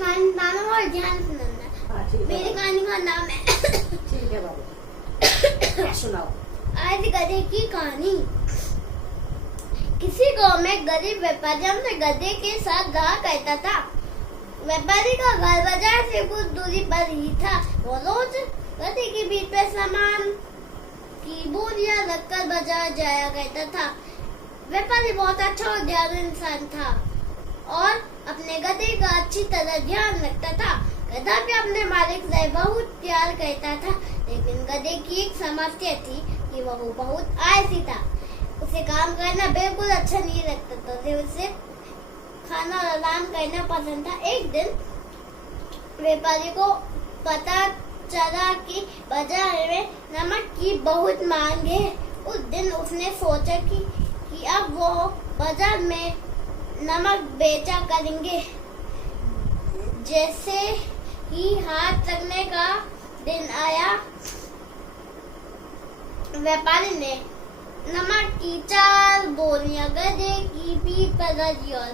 कहानी सुनाना और ध्यान से सुनना। हाँ, ठीक है मेरी बाबू। कहानी का नाम है ठीक है बाबू। सुनाओ। आज गधे की कहानी। किसी गांव में गरीब व्यापारी अपने गधे के साथ रहा करता था। व्यापारी का घर बाजार से कुछ दूरी पर ही था। वो रोज गधे के पीठ पर सामान की बोरियां रखकर बाजार जाया करता था। व्यापारी बहुत अच्छा और दयालु इंसान था और अपने गधे का अच्छी तरह ध्यान रखता था। गधा भी अपने मालिक से बहुत प्यार करता था, लेकिन गधे की एक समस्या थी कि वह बहुत आलसी था। उसे काम करना बिल्कुल अच्छा नहीं लगता था। उसे खाना और आराम करना पसंद था। एक दिन व्यापारी को पता चला कि बाजार में नमक की बहुत मांग है। उस दिन उसने सोचा कि अब वो बाजार में नमक बेचा करेंगे। जैसे ही हाथ लगने का दिन आया, व्यापारी ने नमक की 4 बोरियां गधे की पीठ पर रख दी और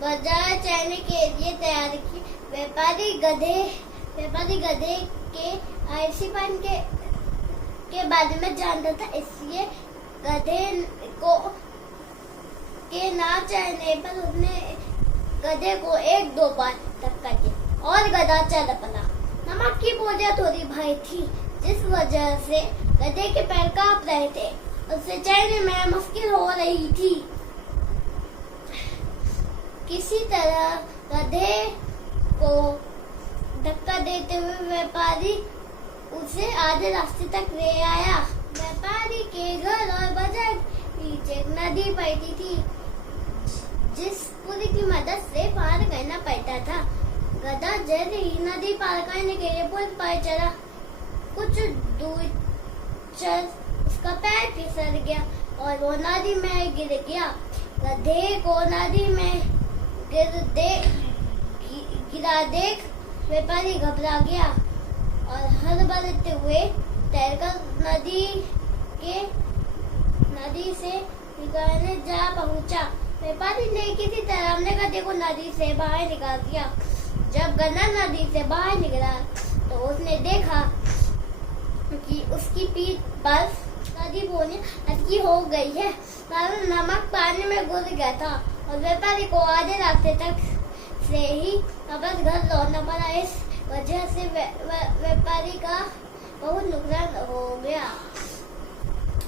बाजार जाने के लिए तैयार की। व्यापारी गधे के आलसीपन के बारे में जानता था, इसलिए गधे के ना चाहने पर उसने गधे को 1-2 बार धक्का दिया और गधा चल पड़ा। नमक की बोरियां थोड़ी भारी थी, जिस वजह से गधे के पैर कांप रहे थे। उसे चलने में मुश्किल हो रही थी। किसी तरह गधे को धक्का देते हुए व्यापारी उसे आधे रास्ते तक ले आया। व्यापारी के घर और बाजार बीच एक नदी बहती थी, जिस पुल की मदद से पार करना पड़ता था। गधा जल्द ही नदी पार करने के लिए पुल पर चला। कुछ दूर चल उसका पैर फिसल गया और वो नदी में गिर गया। गधे को नदी में गिरा देख व्यापारी घबरा गया और हड़बड़ाते हुए तैरकर नदी से निकालने जा पहुंचा। व्यापारी ने किसी तरह अपने गधे को नदी से बाहर निकाल दिया। जब गधा नदी से बाहर निकला तो उसने देखा कि उसकी पीठ पर नदी बोनी हल्की हो गई है, कारण नमक पानी में घुल गया था और व्यापारी को आधे रास्ते तक से ही वापस घर लौटना पड़ा। इस वजह से व्यापारी का बहुत नुकसान हो गया।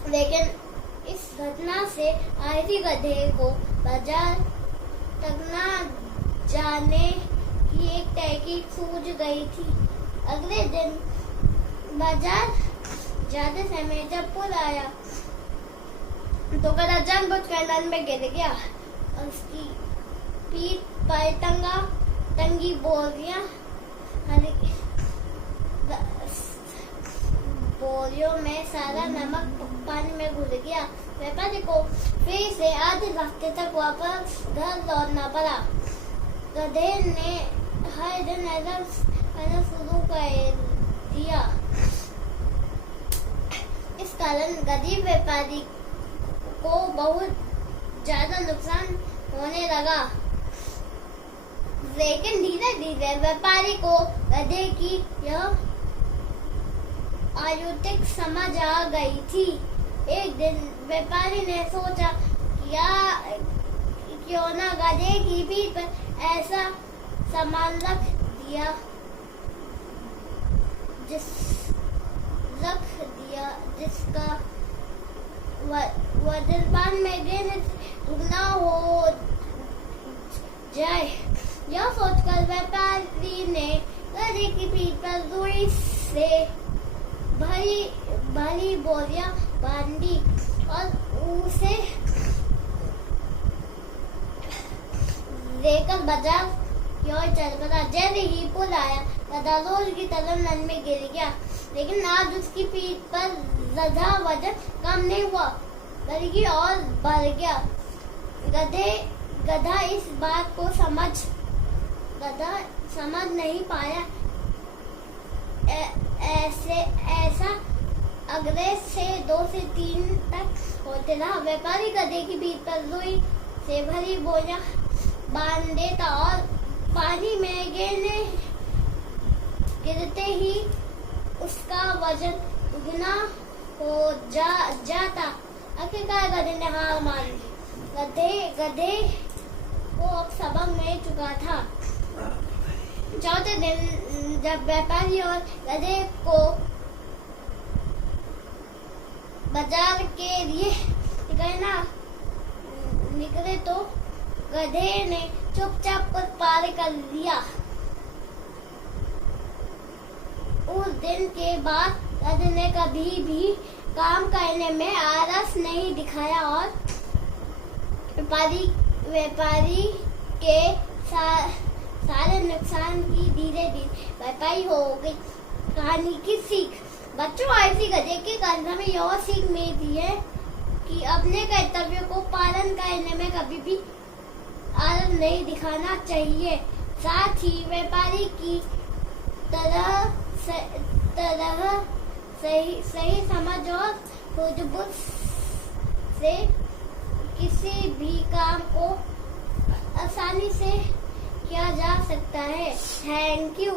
लेकिन इस घटना से आलसी गधे को बाजार तक न जाने की एक तरकीब सूझ गई थी। अगले दिन बाजार जाते समय जब पुल आया तो गधा जानबूझकर नदी में गिर गया और उसकी पीठ पर टंगी बोरियों में सारा नमक पानी में घुल गया। व्यापारी को फिर से आधे रास्ते तक वापस घर लौटना पड़ा। गधे ने हर दिन ऐसा शुरू कर दिया। इस कारण गरीब व्यापारी को बहुत ज्यादा नुकसान होने लगा। लेकिन धीरे धीरे व्यापारी को गधे की यह आयुतिक समझ आ गई थी। एक दिन व्यापारी ने सोचा क्यों ना गधे की पीठ पर ऐसा सामान रख दिया जिसका वज्रपात में गिरने दुगना हो जाए। यह सोचकर व्यापारी ने गधे की पीठ पर रुई से भरी बोरियां बांधी और उसे लेकर बाजार की ओर चल पड़ा। जैसे ही पुल आया, गधा रोज की तरह नदी में गिर गया, लेकिन आज उसकी पीठ पर ज्यादा वजन कम नहीं हुआ, बल्कि और बढ़ गया। गधा इस बात को समझ नहीं पाया। ऐसा अगले से 2 से 3 तक होते रहा। व्यापारी गधे की पीठ पर रुई से भरी बोरियां बांध देता और पानी में गिर गिरते ही उसका वजन दुगना हो जाता। आखिरकार गधे ने हार मान ली। गधे को अब सबक मिल चुका था। चौथे दिन जब व्यापारी और गधे को बाजार के लिए निकले तो गधे ने चुपचाप कुछ पार कर लिया। उस दिन के बाद गधे ने कभी भी काम करने में आलस नहीं दिखाया और व्यापारी के सारे नुकसान की धीरे धीरे भरपाई हो गई। कहानी की सीख। बच्चों, ऐसी गधे की कहानी में यह सीख मिलती है कि अपने कर्तव्य को पालन करने में कभी भी आलस नहीं दिखाना चाहिए। साथ ही व्यापारी की तरह सही समझ और सूझबूझ से किसी भी काम को आसानी से किया जा सकता है। Thank you.